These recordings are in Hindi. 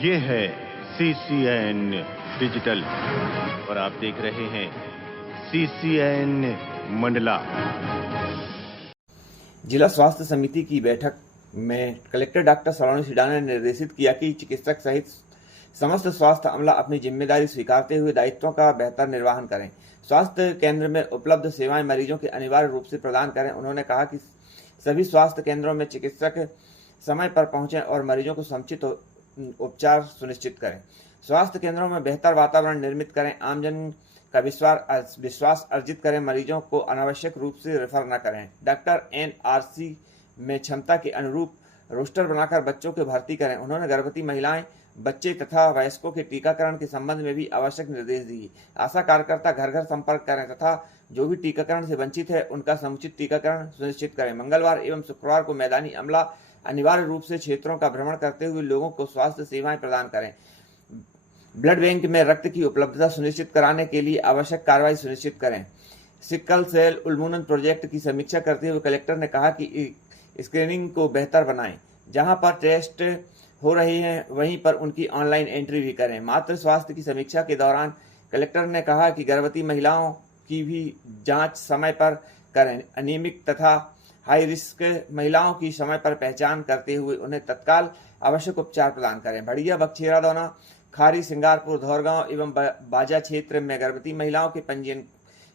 ये है CCN डिजिटल और आप देख रहे हैं CCN मंडला। जिला स्वास्थ्य समिति की बैठक में कलेक्टर डॉक्टर सलोनी सिडाना ने निर्देशित किया कि चिकित्सक सहित समस्त स्वास्थ्य अमला अपनी जिम्मेदारी स्वीकारते हुए दायित्वों का बेहतर निर्वहन करें। स्वास्थ्य केंद्र में उपलब्ध सेवाएं मरीजों के अनिवार्य रूप से प्रदान करें। उन्होंने कहा कि सभी स्वास्थ्य केंद्रों में चिकित्सक समय पर पहुंचें और मरीजों को समुचित उपचार सुनिश्चित करें। स्वास्थ्य केंद्रों में बेहतर वातावरण निर्मित करें। आमजन का विश्वास अर्जित करें। मरीजों को अनावश्यक रूप से रेफर न करें। डॉक्टर NRC में क्षमता के अनुरूप रोस्टर बनाकर बच्चों को भर्ती करें। उन्होंने गर्भवती महिलाएं, बच्चे तथा वयस्कों के टीकाकरण के संबंध में भी आवश्यक निर्देश दिए। आशा कार्यकर्ता घर घर संपर्क करें तथा जो भी टीकाकरण से वंचित है उनका समुचित टीकाकरण सुनिश्चित करें। मंगलवार एवं शुक्रवार को मैदानी अमला अनिवार्य रूप से क्षेत्रों का भ्रमण करते हुए लोगों को स्वास्थ्य सेवाएं प्रदान करें। ब्लड बैंक में रक्त की उपलब्धता सुनिश्चित कराने के लिए आवश्यक कार्रवाई सुनिश्चित करें। सिकल सेल उन्मूलन प्रोजेक्ट की समीक्षा करते हुए कलेक्टर ने कहा कि स्क्रीनिंग को बेहतर बनाएं। जहां पर टेस्ट हो रहे हैं वहीं पर उनकी ऑनलाइन एंट्री भी करें। मातृ स्वास्थ्य की समीक्षा के दौरान कलेक्टर ने कहा कि गर्भवती महिलाओं की भी जांच समय पर करें। अनियमित तथा हाई रिस्क महिलाओं की समय पर पहचान करते हुए उन्हें तत्काल आवश्यक उपचार प्रदान करें। बढ़िया, बखचेरा दोना, खारी, सिंगारपुर, धौरगांव एवं बाजा क्षेत्र में गर्भवती महिलाओं के पंजीयन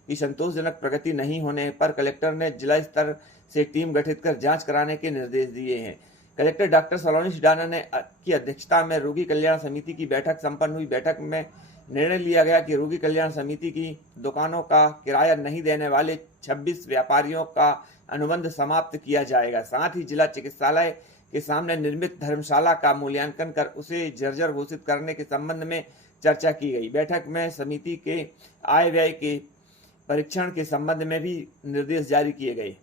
की संतोषजनक प्रगति नहीं होने पर कलेक्टर ने जिला स्तर से टीम गठित कर जांच कराने के निर्देश दिए हैं। कलेक्टर डॉक्टर सलोनी सिडाना ने की अध्यक्षता में रोगी कल्याण समिति की बैठक संपन्न हुई। बैठक में निर्णय लिया गया कि रोगी कल्याण समिति की दुकानों का किराया नहीं देने वाले 26 व्यापारियों का अनुबंध समाप्त किया जाएगा। साथ ही जिला चिकित्सालय के सामने निर्मित धर्मशाला का मूल्यांकन कर उसे जर्जर घोषित करने के संबंध में चर्चा की गई। बैठक में समिति के आय व्यय के परीक्षण के संबंध में भी निर्देश जारी किए गए।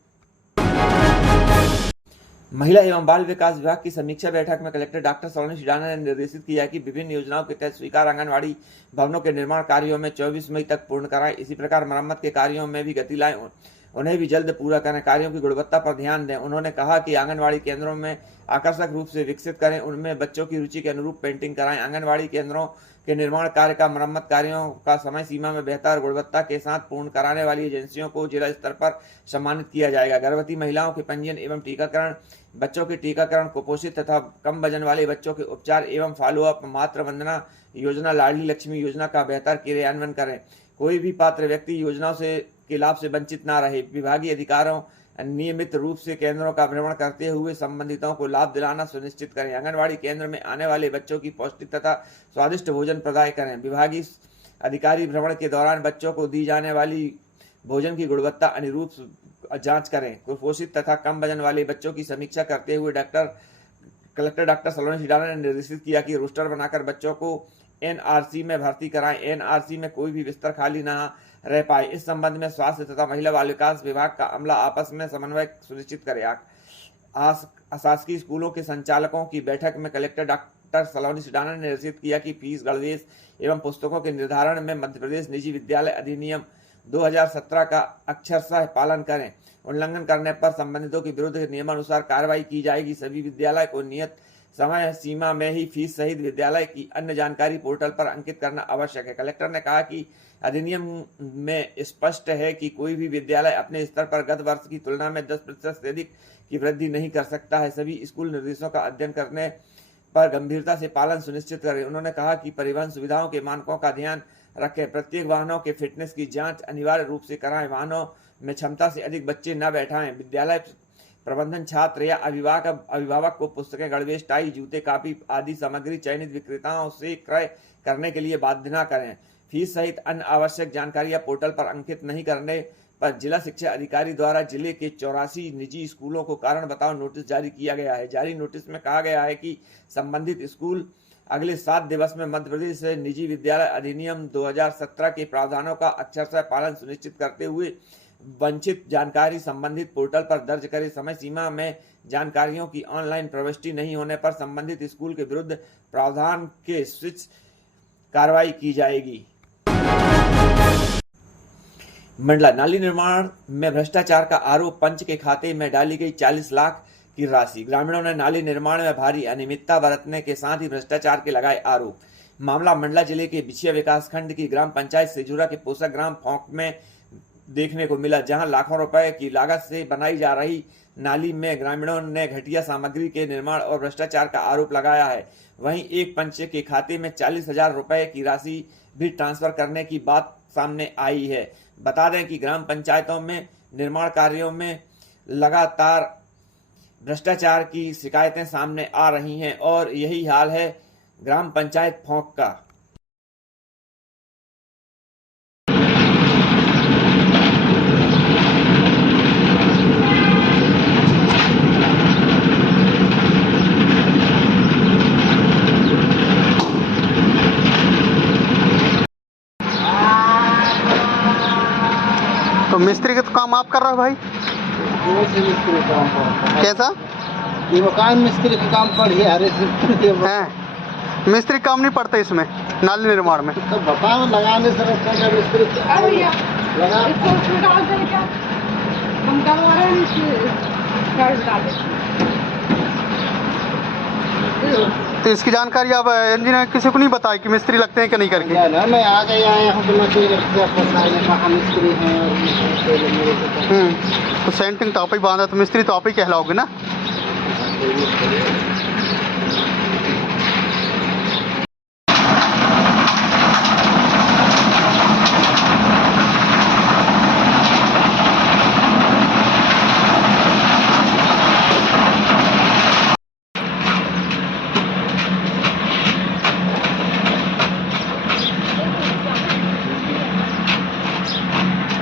महिला एवं बाल विकास विभाग की समीक्षा बैठक में कलेक्टर डॉक्टर सलोनी सिडाना ने निर्देशित किया कि विभिन्न योजनाओं के तहत स्वीकार आंगनवाड़ी भवनों के निर्माण कार्यों में 24 मई तक पूर्ण कराएं। इसी प्रकार मरम्मत के कार्यों में भी गति लाएं, उन्हें भी जल्द पूरा करें। कार्यों की गुणवत्ता पर ध्यान दें। उन्होंने कहा कि आंगनवाड़ी केंद्रों में आकर्षक रूप से विकसित करें, उनमें बच्चों की रुचि के अनुरूप पेंटिंग कराएं। आंगनवाड़ी केंद्रों के निर्माण कार्य का मरम्मत कार्यों का समय सीमा में बेहतर गुणवत्ता के साथ पूर्ण कराने वाली एजेंसियों को जिला स्तर पर सम्मानित किया जाएगा। गर्भवती महिलाओं के पंजीयन एवं टीकाकरण, बच्चों के टीकाकरण, कुपोषित तथा कम वजन वाले बच्चों के उपचार एवं फॉलोअप, मातृ वंदना योजना, लाडली लक्ष्मी योजना का बेहतर क्रियान्वयन करें। कोई भी पात्र व्यक्ति योजनाओं के लाभ से वंचित न रहे। विभागीय अधिकारियों नियमित रूप से केंद्रों का भ्रमण करते हुए संबंधितों को लाभ दिलाना सुनिश्चित करें। आंगनवाड़ी केंद्र में आने वाले बच्चों की पौष्टिक तथा स्वादिष्ट भोजन प्रदान करें। विभागीय अधिकारी भ्रमण के दौरान बच्चों को दी जाने वाली भोजन की गुणवत्ता अनुरूप जांच करें। कुपोषित तथा कम वजन वाले बच्चों की समीक्षा करते हुए कलेक्टर डॉक्टर सलोनी सिडाना ने निर्देशित किया कि रोस्टर बनाकर बच्चों को NRC में भर्ती कराएं। NRC में कोई भी बिस्तर खाली न रह पाए। इस संबंध में स्वास्थ्य तथा महिला बाल विकास विभाग का अमला आपस में समन्वय सुनिश्चित करे। अशासकीय स्कूलों के संचालकों की बैठक में कलेक्टर डॉक्टर सलोनी सिडाना ने निर्देशित किया कि फीस, गणवेश एवं पुस्तकों के निर्धारण में मध्य प्रदेश निजी विद्यालय अधिनियम 2017 का अक्षरशः पालन करें। उल्लंघन करने पर संबंधितों के विरुद्ध नियमानुसार कार्रवाई की जाएगी। सभी विद्यालय को नियत समय सीमा में ही फीस सहित विद्यालय की अन्य जानकारी पोर्टल पर अंकित करना आवश्यक है। कलेक्टर ने कहा कि अधिनियम में स्पष्ट है कि कोई भी विद्यालय अपने स्तर पर गत वर्ष की तुलना में 10% से अधिक की वृद्धि नहीं कर सकता है। सभी स्कूल निर्देशों का अध्ययन करने पर गंभीरता से पालन सुनिश्चित करें। उन्होंने कहा कि परिवहन सुविधाओं के मानकों का ध्यान रखें। प्रत्येक वाहनों के फिटनेस की जांच अनिवार्य रूप से कराएं। वाहनों में क्षमता से अधिक बच्चे न बैठाएं। विद्यालय प्रबंधन छात्र या अभिभावक को पुस्तकें, गणवेश, टाई, जूते, कॉपी आदि सामग्री चयनित विक्रेताओं से क्रय करने के लिए बाध्य न करें। फीस सहित अन्य आवश्यक जानकारियां पोर्टल पर अंकित नहीं करने पर जिला शिक्षा अधिकारी द्वारा जिले के 84 निजी स्कूलों को कारण बताओ नोटिस जारी किया गया है। जारी नोटिस में कहा गया है कि संबंधित स्कूल अगले 7 दिवस में मध्य प्रदेश निजी विद्यालय अधिनियम 2017 के प्रावधानों का अक्षरशः पालन सुनिश्चित करते हुए वंचित जानकारी संबंधित पोर्टल पर दर्ज करे। समय सीमा में जानकारियों की ऑनलाइन प्रविष्टि नहीं होने पर संबंधित स्कूल के विरुद्ध प्रावधान के स्विच कार्रवाई की जाएगी। मंडला नाली निर्माण में भ्रष्टाचार का आरोप, पंच के खाते में डाली गई 40 लाख की राशि। ग्रामीणों ने नाली निर्माण में भारी अनियमितता बरतने के साथ ही भ्रष्टाचार के लगाए आरोप। मामला मंडला जिले के बिछिया विकासखंड की ग्राम पंचायत सेजुरा के पोषक ग्राम फौक में देखने को मिला, जहां लाखों रुपए की लागत से बनाई जा रही नाली में ग्रामीणों ने घटिया सामग्री के निर्माण और भ्रष्टाचार का आरोप लगाया है। वहीं एक पंच के खाते में 40,000 रुपए की राशि भी ट्रांसफर करने की बात सामने आई है। बता दें कि ग्राम पंचायतों में निर्माण कार्यों में लगातार भ्रष्टाचार की शिकायतें सामने आ रही हैं और यही हाल है ग्राम पंचायत फौक का। तो मिस्त्री का तो काम आप कर रहे हो भाई? मिस्त्री काम करता है। कैसा? ये मकान मिस्त्री का काम पड़ गया है मिस्त्री काम नहीं पड़ता इसमें नाली निर्माण में? तो बताओ लगाने से मिस्त्री लगा तो इसकी जानकारी आप इंजीनियर किसी को नहीं बताई कि मिस्त्री लगते हैं कि नहीं करके? ना मैं आ गया आया हूँ तो मिस्त्री हैं। तो सेंटिंग तो आप ही बांधा तो मिस्त्री तो आप ही कहलाओगे ना?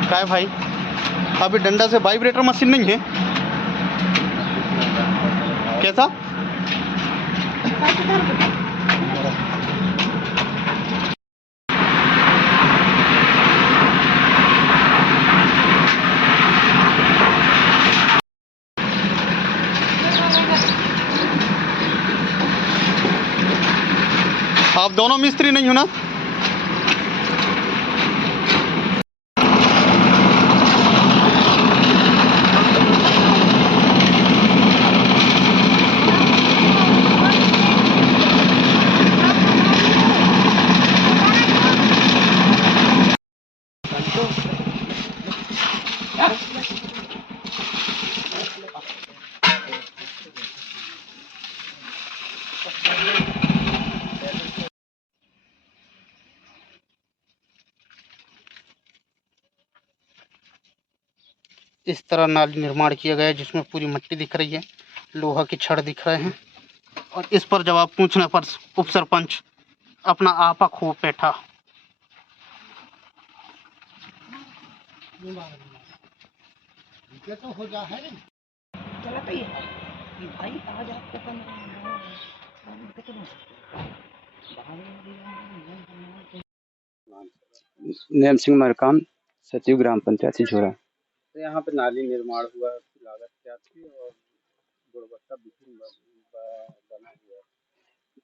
क्या है भाई, अभी डंडा से वाइब्रेटर मशीन नहीं है? कैसा? आप दोनों मिस्त्री नहीं हो ना? इस तरह नाली निर्माण किया गया है जिसमें पूरी मिट्टी दिख रही है, लोहा की छड़ दिख रहे हैं और इस पर जवाब पूछने पर उप सरपंच अपना आपा खूब बैठा। नेम सिंह मरकाम, सचिव ग्राम पंचायत सिझोरा। तो यहाँ पे नाली निर्माण हुआ, उसकी लागत क्या थी और गुणवत्ता विहीन बना हुआ है?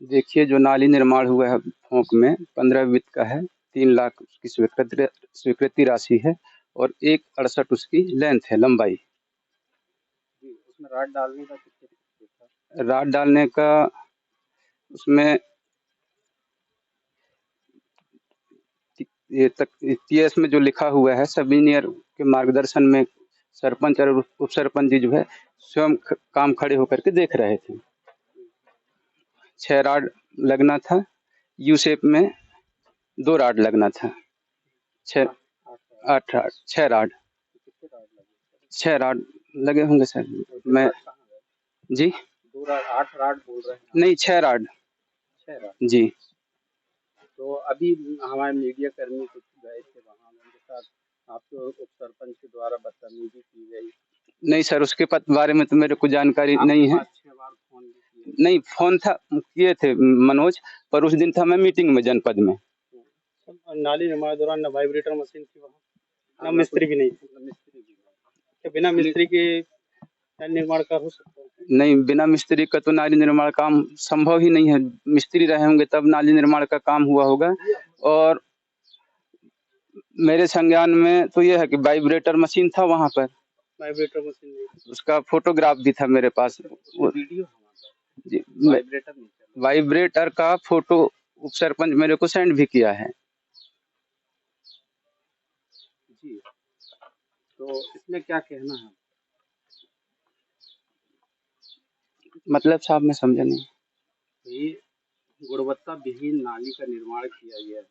देखिए, जो नाली निर्माण हुआ है फौक में 15 वित्त का है, 3 लाख उसकी स्वीकृति राशि है और 168 उसकी लेंथ है, लंबाई। उसमें राड डालने का कितना? राड डालने का उसमें ये तक TS में जो लिखा हुआ है, सब इंजीनियर के मार्गदर्शन में सरपंच और उप सरपंच जी जो है स्वयं काम खड़े होकर के देख रहे थे। 6 राड लगना था, यू शेप में 2 राड लगना था। 6 राड 6 राड लगे होंगे सर। मैं जी 2 राड 8 राड बोल रहे हैं? नहीं, 6 राड जी। तो अभी हमारे मीडिया कर्मी कुछ गए थे वहाँ, उनके साथ आपके उप सरपंच के द्वारा बदतमीजी की गई? नहीं सर, उसके बारे में तो मेरे को जानकारी नहीं है। 6 बार फोन भी किए? नहीं, फोन था किए थे मनोज, पर उस दिन था मैं मीटिंग में जनपद में। नाली निर्माण दौरान न वाइब्रेटर मशीन थी वहाँ, न मिस्त्री भी नहीं थी? मिस्त्री भी नहीं, बिना मिस्त्री के निर्माण का हो सकता है? नहीं, बिना मिस्त्री का तो नाली निर्माण काम संभव ही नहीं है। मिस्त्री रहे होंगे तब नाली निर्माण का काम हुआ होगा। और मेरे संज्ञान में तो यह है कि वाइब्रेटर मशीन था वहां पर। वाइब्रेटर मशीन नहीं। उसका फोटोग्राफ भी था मेरे पास। वीडियो जी, वाइब्रेटर नहीं चल वाइब्रेटर का फोटो उप सरपंच मेरे को सेंड भी किया है। जी, तो इसमें क्या कहना है? मतलब साहब मैं समझा नहीं। ये गुणवत्ता विहीन नाली का निर्माण किया गया है।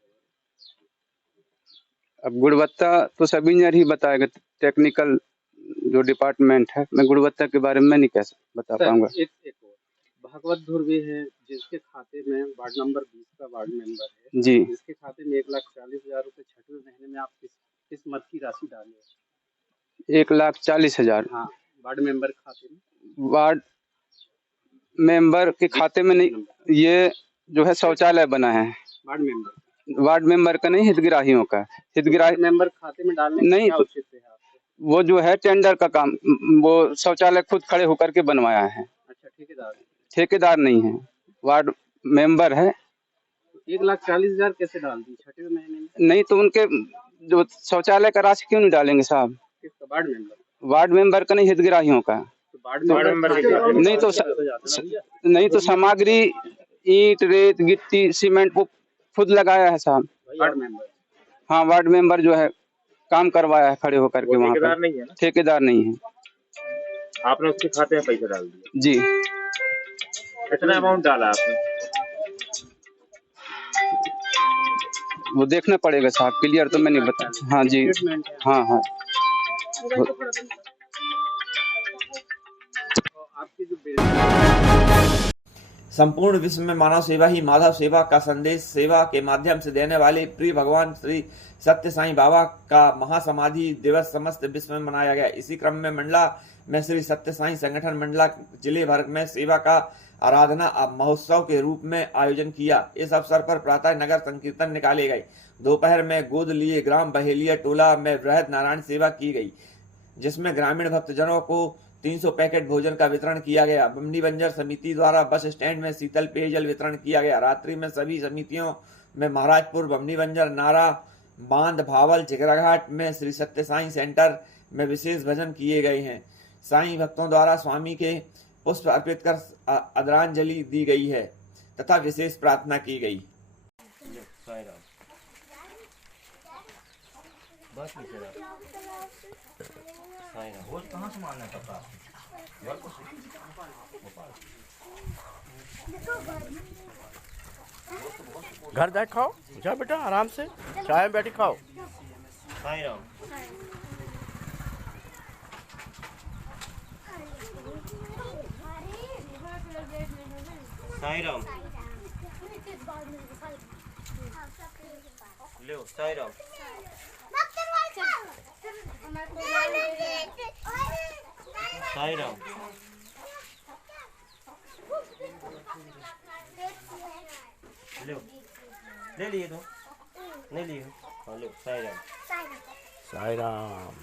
अब गुणवत्ता तो सब इंजीनियर ही बताएगा, टेक्निकल जो डिपार्टमेंट है। मैं गुणवत्ता के बारे में नहीं बता पाऊंगा। एक और भागवत धुर्वे है जिसके खाते में वार्ड नंबर 20 का वार्ड मेंबर है जी, जिसके खाते में 1,40,000 रुपए छठवें महीने में आप किस मद की राशि डाले? 1,40,000। हाँ, वार्ड मेंबर के खाते में। वार्ड मेंबर के खाते में नहीं, ये जो है शौचालय बना है। वार्ड मेंबर का नहीं, हितग्राहियों का। हितग्राही मेंबर खाते में डालने नहीं, क्या उचित है आपको? वो जो है टेंडर का काम, वो शौचालय खुद खड़े होकर के बनवाया है। अच्छा, ठेकेदार नहीं है, वार्ड मेंबर है। 1,40,000 कैसे डाल दी छठवें महीने में? नहीं तो उनके जो शौचालय का राशि क्यों नहीं डालेंगे साहब? किसका? Ward member. वार्ड मेंबर का नहीं, हितग्राहियों का। वार्ड मेंबर नहीं तो सामग्री ईंट, रेत, गिट्टी, सीमेंट वो खुद लगाया है साहब। Ward member. हाँ, वार्ड मेंबर जो है काम करवाया है खड़े होकर के वहाँ पर। ठेकेदार नहीं है ना? ठेकेदार नहीं है। आपने उसके खाते में पैसे डाल दिए? जी। कितना अमाउंट डाला आपने? वो देखना पड़ेगा साहब, क्लियर तो मैं नहीं बता। हाँ जी, हाँ हाँ। संपूर्ण विश्व में मानव सेवा ही माधव सेवा का संदेश सेवा के माध्यम से देने वाले प्रिय भगवान श्री सत्य साईं बाबा का महासमाधि दिवस समस्त विश्व में मनाया गया। इसी क्रम में मंडला में श्री सत्य साईं संगठन मंडला जिले भर में सेवा का आराधना महोत्सव के रूप में आयोजन किया। इस अवसर पर प्रातः नगर संकीर्तन निकाले गए। दोपहर में गोद लिए ग्राम बहेलिया टोला में वृहद नारायण सेवा की गई, जिसमें ग्रामीण भक्तजनों को 300 पैकेट भोजन का वितरण किया गया। बमनी बंजर समिति द्वारा बस स्टैंड में शीतल पेयजल वितरण किया गया। रात्रि में सभी समितियों में महाराजपुर, बमनी बंजर, नारा, बांध, भावल, चिकराघाट में श्री सत्य साईं सेंटर में विशेष भजन किए गए हैं। साईं भक्तों द्वारा स्वामी के पुष्प अर्पित कर आदरांजलि दी गई है तथा विशेष प्रार्थना की गई। घर जाके खाओ, जा बेटा आराम से चाय में बैठी खाओ। साईं राम। साईं राम। ले साईं राम। साईं राम। ले लिए तो नहीं लिए। हाँ लो साईं राम। साईं राम।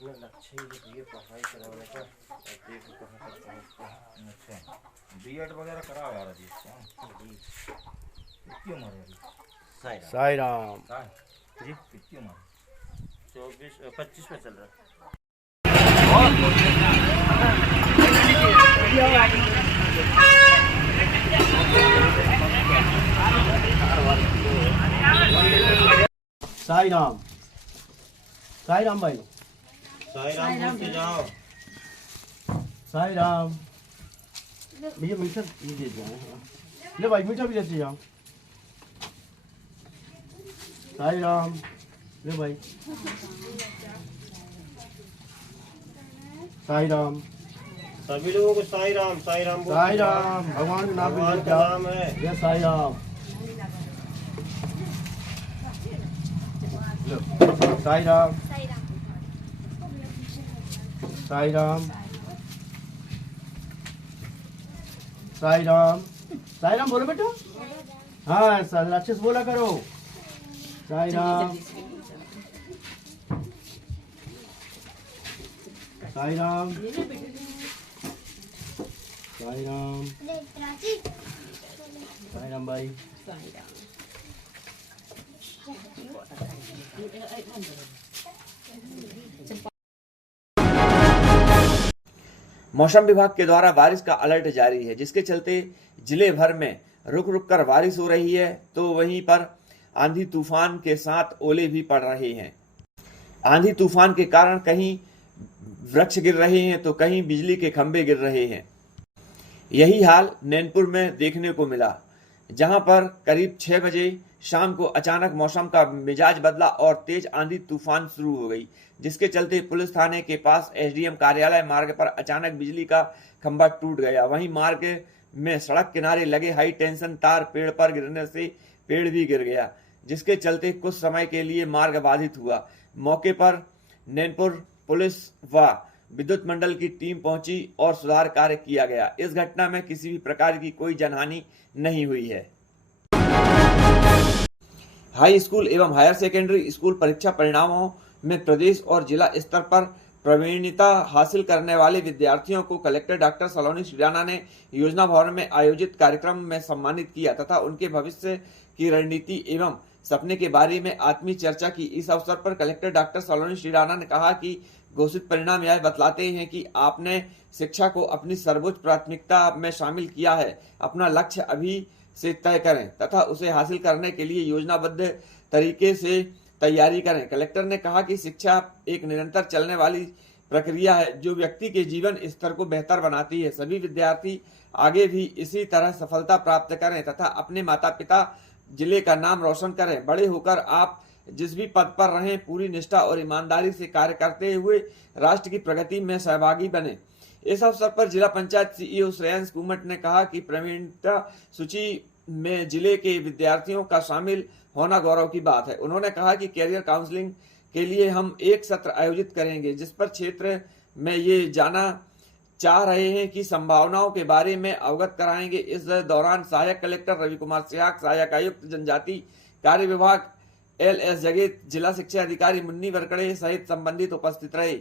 लक्ष्य ये पढ़ाई कराने का देखो कहाँ तक पहुँचता है। अच्छा, बीएड वगैरह करा यार अभी कितनी उम्र है अभी? साईं राम। जी कितनी उम्र? 25 में चल रहा है। साईं राम। साईं राम भाई। साईं राम बोल के जाओ। साईं राम। भैया मीठा ये दे दो। ले भाई मीठा भी देते जाओ। साईं राम। ले भाई। साईं राम। सभी लोगों को साईं राम। साईं राम बोल के साईं जाओ। राम। भगवान के नाम भगवान पे का नाम है। जय साईं राम। साईं राम। साईं राम। साईं राम। साईं राम बोलो बेटा। हाँ अच्छे से बोला करो। साईं राम। साईं राम। साईं राम। साईं राम भाई। मौसम विभाग के द्वारा बारिश का अलर्ट जारी है, जिसके चलते जिले भर में रुक रुक कर बारिश हो रही है, तो वहीं पर आंधी तूफान के साथ ओले भी पड़ रहे हैं। आंधी तूफान के कारण कहीं वृक्ष गिर रहे हैं तो कहीं बिजली के खंभे गिर रहे हैं। यही हाल नैनपुर में देखने को मिला, जहां पर करीब 6 बजे शाम को अचानक मौसम का मिजाज बदला और तेज आंधी तूफान शुरू हो गई, जिसके चलते पुलिस थाने के पास एसडीएम कार्यालय मार्ग पर अचानक बिजली का खंभा टूट गया। वहीं मार्ग में सड़क किनारे लगे हाई टेंशन तार पेड़ पर गिरने से पेड़ भी गिर गया, जिसके चलते कुछ समय के लिए मार्ग बाधित हुआ। मौके पर नैनपुर पुलिस व विद्युत मंडल की टीम पहुंची और सुधार कार्य किया गया। इस घटना में किसी भी प्रकार की कोई जनहानि नहीं हुई है। हाई स्कूल एवं हायर सेकेंडरी स्कूल परीक्षा परिणामों में प्रदेश और जिला स्तर पर प्रवीणता हासिल करने वाले विद्यार्थियों को कलेक्टर डॉक्टर सलोनी सुडाना ने योजना भवन में आयोजित कार्यक्रम में सम्मानित किया तथा उनके भविष्य की रणनीति एवं सपने के बारे में आत्मीय चर्चा की। इस अवसर पर कलेक्टर डॉक्टर सलोनी सुडाना ने कहा कि घोषित परिणाम यह बतलाते हैं कि आपने शिक्षा को अपनी सर्वोच्च प्राथमिकता में शामिल किया है। अपना लक्ष्य अभी से तय करें तथा उसे हासिल करने के लिए योजनाबद्ध तरीके से तैयारी करें। कलेक्टर ने कहा कि शिक्षा एक निरंतर चलने वाली प्रक्रिया है जो व्यक्ति के जीवन स्तर को बेहतर बनाती है। सभी विद्यार्थी आगे भी इसी तरह सफलता प्राप्त करें तथा अपने माता पिता जिले का नाम रोशन करें। बड़े होकर आप जिस भी पद पर रहें, पूरी निष्ठा और ईमानदारी से कार्य करते हुए राष्ट्र की प्रगति में सहभागी बने। इस अवसर पर जिला पंचायत सीईओ श्रेयांश कुमट ने कहा कि प्रवीणता सूची में जिले के विद्यार्थियों का शामिल होना गौरव की बात है। उन्होंने कहा कि कैरियर काउंसलिंग के लिए हम एक सत्र आयोजित करेंगे, जिस पर क्षेत्र में ये जाना चाह रहे हैं कि संभावनाओं के बारे में अवगत कराएंगे। इस दौरान सहायक कलेक्टर रवि कुमार सिहाग, सहायक आयुक्त जनजाति कार्य विभाग LS जगेत, जिला शिक्षा अधिकारी मुन्नी वरकड़े सहित संबंधित उपस्थित रहे।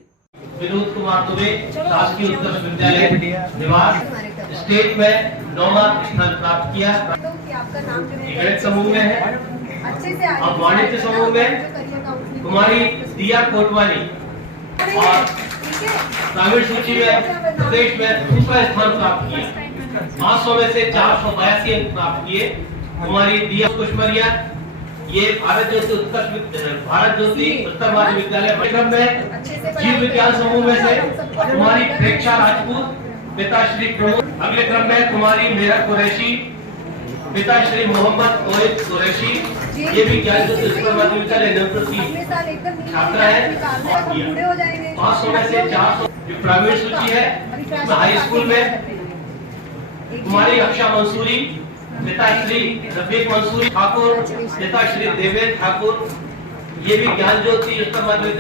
विनोद कुमार दुबे, शासकीय उत्कृष्ट विद्यालय निवास, स्टेट में 9वां स्थान प्राप्त किया। गणित समूह में है, अब वाणिज्य समूह में कुमारी दिया कोटवानी और ग्रामीण सूची में प्रदेश में दूसरा स्थान प्राप्त किया। 500 में से 482 अंक प्राप्त किए। कुमारी दिया कुशमरिया ये भारत ज्योति उत्तर माध्यमिक विद्यालय पाठ्यक्रम में जीव विज्ञान समूह में से कुमारी प्रेक्षा राजपूत, पिताश्री प्रमोद। अगले क्रम में कुमारी मेरा कुरैशी, पिताश्री मोहम्मद ओहिद कुरैशी, ये भी ज्ञान ज्योति उत्तर माध्यमिक विद्यालय नैनपुर की छात्रा है। 500 में से 400 प्राइवेट सूची है। हाई स्कूल में कुमारी अक्षा मंसूरी, पिताश्री रफीक मंसूरी ठाकुर, पिताश्री देवेंद्र ठाकुर, ये भी ज्ञान ज्योति उत्तर माध्यमिक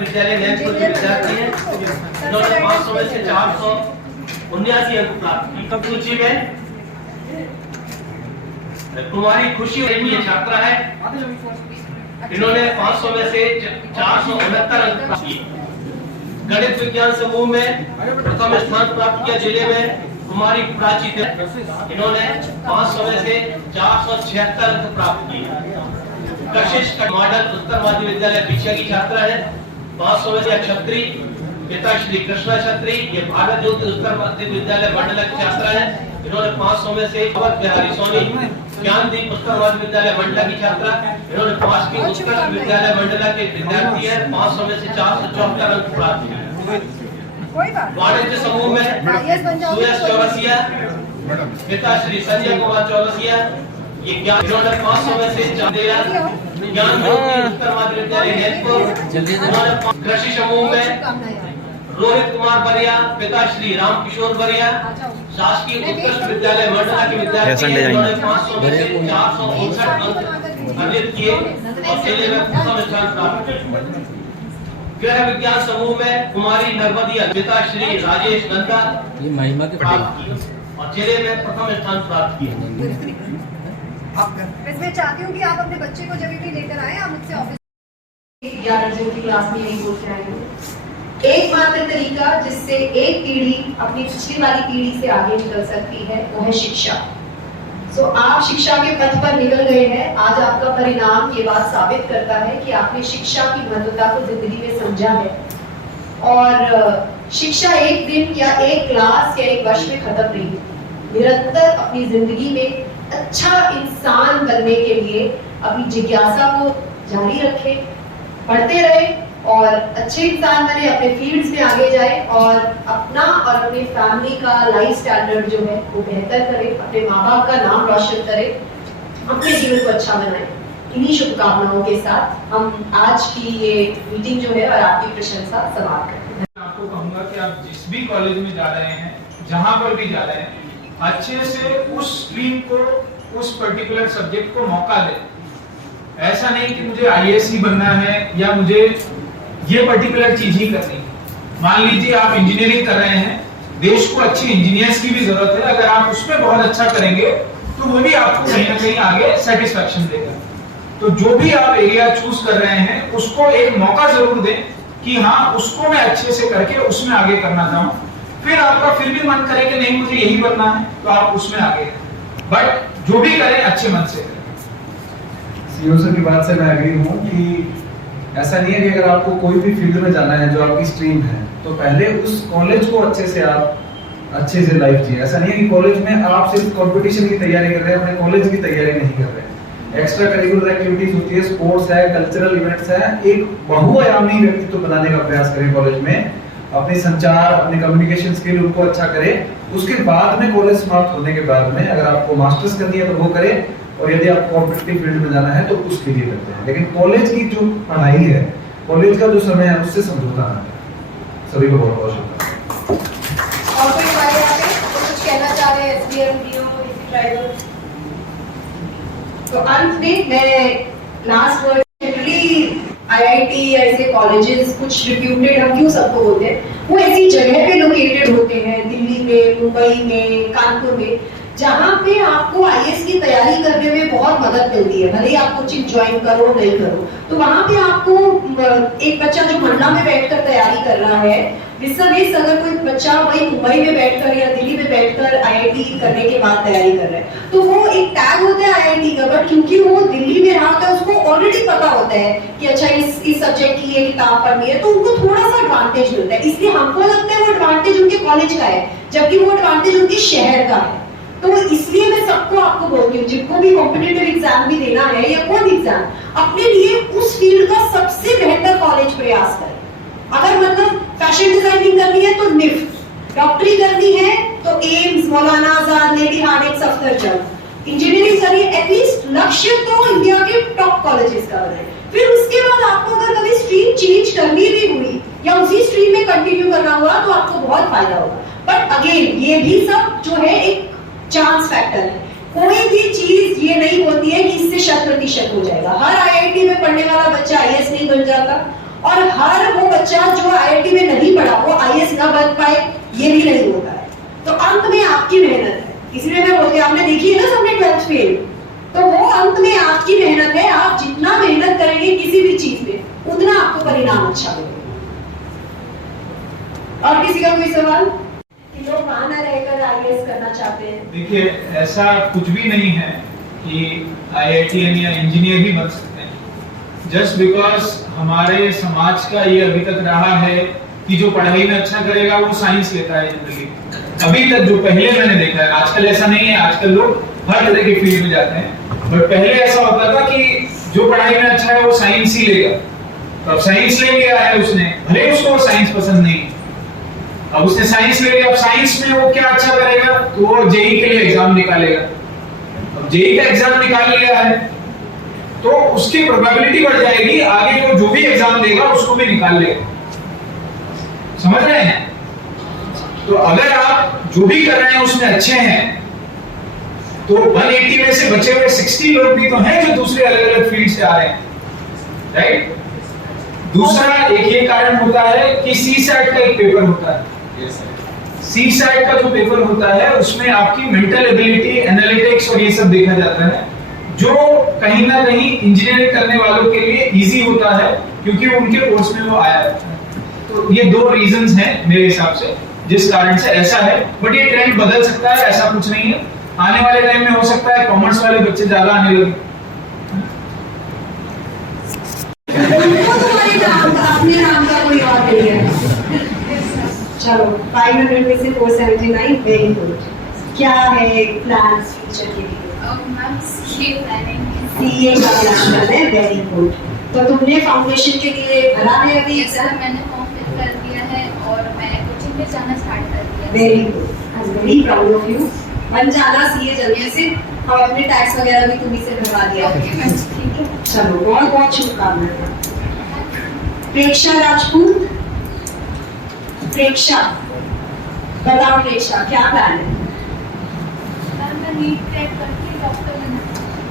विद्यालय नैनपुर के विद्यार्थी हैं। इन्होंने 500 में से 479 अंक प्राप्त किए। तब सूची में कुमारी खुशी ये छात्रा है, इन्होंने 500 में से 469 अंक प्राप्त किए। गणित विज्ञान समूह में प्रथम स्थान प्राप्त किया जिले में कुमारी प्राची, इन्होंने 500 में से 476 अंक प्राप्त किए। कशिश मॉडल उत्तर माध्यमिक विद्यालय पीछे की छात्रा है। 500 में से छत्री, पिता श्री कृष्णा छत्री, ये भारत ज्योति उत्तर माध्यमिक विद्यालय मंडला की छात्रा है। इन्होंने 500 में से बिहारी सोनी, ज्ञानदीप उत्तर माध्यमिक विद्यालय मंडला की छात्रा, इन्होंने 5 की उत्तर विद्यालय मंडला के विद्यार्थी है। 500 में से 474 अंक प्राप्त किए। वाणिज्य समूह में सुयश चौरसिया, पिता श्री संजय कुमार चौरसिया, ये इन्होंने 500 में से 4 ज्ञान ज्योति उत्तर माध्यमिक विद्यालय नैनपुर। कृषि समूह में रोहित कुमार बरिया, पिता श्री राम किशोर बरिया, शासकीय उत्कृष्ट विद्यालय मंडला के विद्यार्थी हैं। इन्होंने 500 में से 459 अंक अर्जित किए और जिले में प्रथम स्थान प्राप्त किए। गृह विज्ञान समूह में कुमारी नर्मदिया, पिता श्री राजेश नंदा, ये महिमा के प्राप्त किए और जिले में प्रथम स्थान प्राप्त किए। मैं चाहती हूँ कि आप अपने बच्चे को जब भी लेकर आए, आप मुझसे ऑफिस 11 जून की क्लास में यही बोल के आए हैं। एकमात्र तरीका जिससे एक पीढ़ी अपनी पिछली वाली पीढ़ी से आगे निकल सकती है वो है शिक्षा। सो आप शिक्षा के पथ पर निकल गए हैं। आज आपका परिणाम ये बात साबित करता है कि आपने शिक्षा की महत्वता को जिंदगी में समझा है। और शिक्षा एक दिन या एक क्लास या एक वर्ष में खत्म नहीं होती। निरंतर अपनी जिंदगी में अच्छा इंसान बनने के लिए अपनी जिज्ञासा को जारी रखें, पढ़ते रहे और अच्छे इंसान बने, अपने फील्ड्स में आगे जाए और अपना और अपनी फैमिली का लाइफ स्टैंडर्ड जो है वो बेहतर करें, अपने माँ बाप का नाम रोशन करें, अपने जीवन को अच्छा बनाएं। इन्हीं शुभकामनाओं के साथ हम आज की ये मीटिंग जो है और आपकी प्रशंसा समाप्त करते हैं। मैं आपको कहूंगा कि आप जिस भी कॉलेज में जा रहे हैं, जहां पर भी जा रहे हैं, अच्छे से उस स्ट्रीम को, उस पर्टिकुलर सब्जेक्ट को मौका दें। ऐसा नहीं कि मुझे आईएएस ही बनना है या मुझे ये पर्टिकुलर चीज ही करनी है। मान लीजिए आप इंजीनियरिंग कर रहे हैं, देश को अच्छे इंजीनियर्स की भी जरूरत है। अगर आप उसमें बहुत अच्छा करेंगे तो वो भी आपको कहीं ना कहीं आगे सेटिस्फैक्शन देगा। तो जो भी आप एरिया चूज कर रहे हैं उसको एक मौका जरूर दें कि हाँ उसको मैं अच्छे से करके उसमें आगे करना चाहूँ। फिर आपका फिर भी मन करे कि नहीं मुझे यही बनना है तो आप उसमें आगे, बट जो भी करें अच्छे मन से करें। सीईओ सर की बात से मैं एग्री हूँ कि ऐसा नहीं है कि अगर आपको कोई भी फील्ड में जाना है जो आपकी स्ट्रीम है तो पहले उस कॉलेज को अच्छे से लाइफ जिए। ऐसा नहीं है कि कॉलेज में आप सिर्फ कंपटीशन की तैयारी कर रहे हैं, अपने कॉलेज की तैयारी नहीं कर रहे। एक्स्ट्रा करिकुलर एक्टिविटीज होती है, स्पोर्ट्स है, कल्चरल इवेंट्स है, एक बहुआयामी व्यक्तित्व बनाने का प्रयास करें कॉलेज में। अपने संचार, अपने कम्युनिकेशन स्किल उनको अच्छा करें। उसके बाद में कॉलेज समाप्त होने के बाद में अगर आपको मास्टर्स करनी है तो वो करें, और यदि आपको कॉम्पिटिटिव फील्ड में जाना है तो उसके लिए करते हैं। लेकिन कॉलेज की जो पढ़ाई है, कॉलेज का जो समय है उससे समझौता ना करें। सभी को बहुत बहुत शुक्रिया। और कोई हमारे यहाँ पे कुछ कहना चाह रहे हैं एसडीएम डीओ ड्राइवर? तो अंत में मैं लास्ट वर्ड, जनरली आईआईटी ऐसे कॉलेजेस कुछ रिप्यूटेड, हम क्यों सबको बोलते हैं, वो ऐसी जगह पे लोकेटेड होते हैं, दिल्ली में, मुंबई में, कानपुर में, जहाँ पे आपको आईएएस की तैयारी करने में बहुत मदद मिलती है। भले ही आप कोचिंग ज्वाइन करो नहीं करो, तो वहाँ पे आपको एक बच्चा जो मंडला में बैठकर तैयारी कर रहा है, विसर्विस अगर कोई बच्चा वही मुंबई में बैठकर या दिल्ली में बैठकर आईआईटी करने के बाद तैयारी कर रहा है, तो वो एक टैग होता है आईआईटी का, बट क्योंकि वो दिल्ली में रहा होता है उसको ऑलरेडी पता होता है कि अच्छा इस सब्जेक्ट की ये किताब पढ़नी है, तो उनको थोड़ा सा एडवांटेज मिलता है। इसलिए हमको लगता है वो एडवांटेज उनके कॉलेज का है, जबकि वो एडवांटेज उनके शहर का है। तो इसलिए मैं सबको आपको बोलती हूँ, जिनको भी कॉम्पिटिटिव एग्जाम भी देना है या कोई भी एग्जाम, अपने लिए उस फील्ड का सबसे बेहतर कॉलेज प्रयास करें। अगर मतलब फैशन डिजाइनिंग करनी है तो निफ्ट, डॉक्टरी करनी है तो AIIMS, Maulana Azad, lady Hardinge, Safdarjung, engineering करनी है, एटलीस्ट लक्ष्य तो इंडिया के टॉप कॉलेजेस का बनाए। फिर उसके बाद आपको अगर कभी स्ट्रीम चेंज करनी भी हुई या उसी स्ट्रीम में कंटिन्यू करना हुआ तो आपको बहुत फायदा होगा। बट अगेन ये भी सब जो है एक चांस फैक्टर है। कोई भी चीज ये नहीं होती है कि इससे 100% हो जाएगा। हर आईआईटी में पढ़ने वाला बच्चा आईएएस नहीं बन जाता, और हर वो बच्चा जो आईआईटी में नहीं पढ़ा वो आईएएस ना बन पाए, ये भी नहीं होता है। तो अंत में आपकी मेहनत है, इसलिए मैं बोलती हूँ, आपने देखी है ना सबने 12th फेल, तो वो अंत में आपकी मेहनत है। आप जितना मेहनत करेंगे किसी भी चीज में उतना आपको परिणाम अच्छा मिलेगा। और किसी का कोई सवाल? लोग वहां न रहकर आईएएस करना चाहते हैं। देखिए ऐसा कुछ भी नहीं है कि आईआईटीएन या इंजीनियर ही बन सकते हैं। जस्ट बिकॉज हमारे समाज का ये अभी तक रहा है कि जो पढ़ाई में अच्छा करेगा वो साइंस लेता है जनरली। अभी तक जो पहले मैंने देखा है, आजकल ऐसा नहीं है, आजकल लोग हर तरह के फील्ड में जाते हैं, बट पहले ऐसा होता था कि जो पढ़ाई में अच्छा है वो साइंस ही लेगा। तो अब साइंस ले लिया है उसने, भले उसको साइंस पसंद नहीं, अब उसने साइंस ले लिया, अब साइंस में वो क्या अच्छा करेगा, तो वो जेई के लिए एग्जाम निकालेगा। अब जेई का एग्जाम निकाल लिया है तो उसकी प्रोबेबिलिटी बढ़ जाएगी, आगे वो जो भी एग्जाम देगा उसको भी निकाल लेगा। समझ रहे हैं? तो अगर आप जो भी कर रहे हैं उसमें अच्छे हैं तो 180 में से बचे हुए 60 लोग भी तो हैं जो दूसरे अलग अलग फील्ड से आ रहे हैं, राइट? दूसरा एक ये कारण होता है कि सीसैट का एक पेपर होता है। सीसैट का जो पेपर होता है उसमें आपकी मेंटल एबिलिटी, एनालिटिक्स और ये सब देखा जाता है, जो कहीं ना कहीं इंजीनियरिंग करने वालों के लिए इजी होता है क्योंकि उनके कोर्स में वो आया होता है। तो ये दो रीजंस हैं मेरे हिसाब से जिस कारण से ऐसा है, बट ये ट्रेंड बदल सकता है, ऐसा कुछ नहीं है। आने वाले टाइम में हो सकता है कॉमर्स वाले बच्चे ज्यादा आने लगे। तुम्हारे नाम का, अपने नाम का कोई और नहीं है। चलो 500 में से 479, वेरी गुड। क्या है प्लान फ्यूचर के लिए? Ma'am CA planning. सीए का प्लान है, वेरी गुड। तो तुमने फाउंडेशन के लिए भरा है अभी एग्जाम? मैंने फॉर्म फिल कर दिया है और मैं कोचिंग में जाना स्टार्ट कर दिया। Very good, I am very proud of you. बन जाना सीए जल्दी से, हम अपने टैक्स वगैरह भी तुम्ही से भरवा दिया। ठीक है, चलो बहुत बहुत शुभकामनाएं। प्रेक्षा राजपूत, प्रेक्षा बताओ प्रेक्षा क्या प्लान है? मैं नीट क्रैक करके डॉक्टर बनना।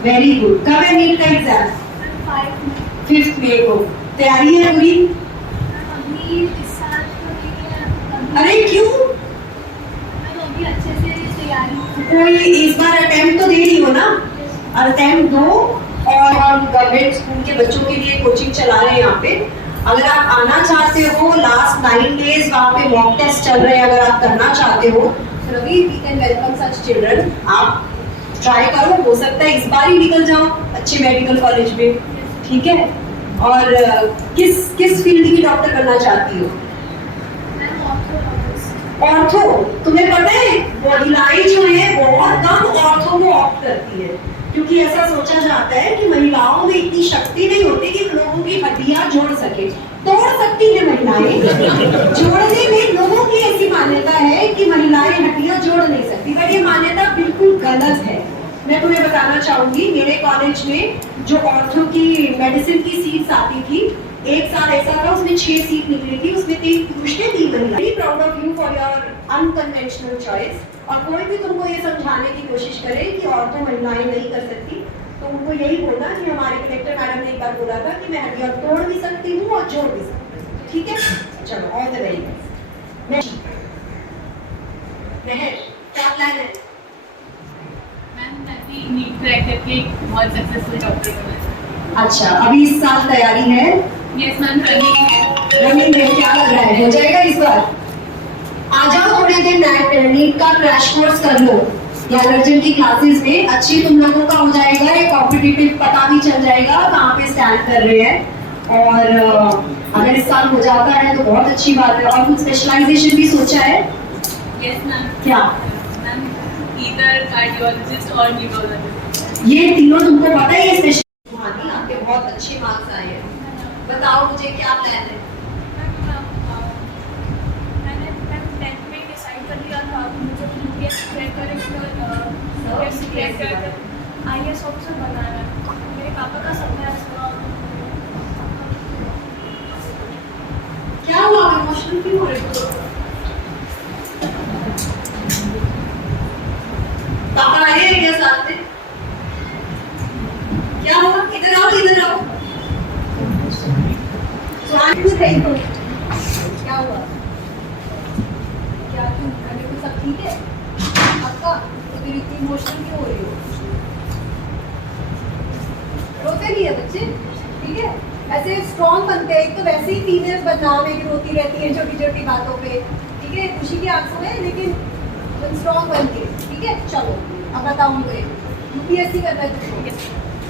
Very good. कब है नीट का एग्जाम? 5 मई को। तैयारी है पूरी? अभी इस साल तो नहीं है। अरे क्यों? मैं अभी अच्छे से तैयारी। कोई इस बार अटेम्प्ट तो दे रही हो ना? अटेम्प्ट दो। और हम गवर्नमेंट स्कूल के बच्चों के लिए कोचिंग चला रहे हैं यहाँ पे। अगर आप आना चाहते हो, लास्ट 9 डेज वहाँ पे मॉक टेस्ट चल रहे हैं, अगर आप करना चाहते हो तो Ravi we can welcome such children. आप ट्राई करो, हो सकता है इस बार ही निकल जाओ अच्छे मेडिकल कॉलेज में। ठीक है, और किस फील्ड की डॉक्टर बनना चाहती हो? ऑर्थो। तुम्हें पता है महिलाएं जो है बहुत कम ऑर्थो को ऑप्ट करती है, क्योंकि ऐसा सोचा जाता है कि महिलाओं में इतनी शक्ति नहीं होती कि लोगों की हड्डियां जोड़ सके। तोड़ सकती है महिलाएं, जोड़ने में लोगों की ऐसी मान्यता है कि महिलाएं हड्डियां जोड़ नहीं सकती, पर ये मान्यता बिल्कुल गलत है। मैं तुम्हें बताना चाहूंगी, मेरे कॉलेज में जो ऑर्थो की मेडिसिन की सीट्स आती थी, एक साल ऐसा था उसमें 6 सीट निकली थी, उसमें 3 पुरुष थे 3 महिला। Very proud of you for your unconventional choice. और कोई भी तुमको ये समझाने की कोशिश करे कि औरतें महिलाएं नहीं कर सकती, तो उनको यही बोलना कि हमारे कलेक्टर मैडम ने एक बार बोला था कि मैं हड्डियां तोड़ भी सकती हूँ और जोड़ भी सकती हूँ। ठीक है, चलो ऑल द वेरी बेस्ट। क्या प्लान है? मैं भी नीट क्रैक करके बहुत सक्सेसफुल डॉक्टर बनना। अच्छा, अभी इस साल तैयारी है? यस मैम, रनिंग है। रनिंग में क्या लग रहा है, हो जाएगा इस बार? आ जाओ थोड़े दिन नीट का क्रैश कोर्स कर लो या अर्जेंट की क्लासेस में, अच्छी तुम लोगों का हो जाएगा, एक कॉम्पिटिटिव पता भी चल जाएगा कहाँ पे स्टैंड कर रहे हैं। और अगर इस साल हो जाता है तो बहुत अच्छी बात है। और कुछ स्पेशलाइजेशन भी सोचा है? Yes ma'am. क्या? मैम ईदर कार्डियोलॉजिस्ट और न्यूरोलॉजिस्ट। ये तीनों तुमको पता है? ये स्पेशल आपके बहुत अच्छे मार्क्स आए हैं। बताओ मुझे क्या प्लान है? IAS ऑफिसर बनना है। मेरे पापा का सपना है इसका। क्या हुआ, इमोशनल क्यों हो रहे हो? पापा आए हैं क्या साथ में? क्या हुआ? इधर आओ, इधर आओ। क्या हुआ? क्या क्यों? घर में सब ठीक है आपका? तो फिर इतनी इमोशनल क्यों हो रही हो? रोते नहीं है बच्चे, ठीक है? ऐसे स्ट्रॉन्ग बनते हैं। एक तो वैसे ही फीमेल्स बदनाम है कि रोती रहती है छोटी छोटी बातों पे, ठीक है? खुशी की आंसू है, लेकिन स्ट्रॉन्ग बन के, ठीक है? चलो अब बताओ मुझे, UPSC करना है तुमको,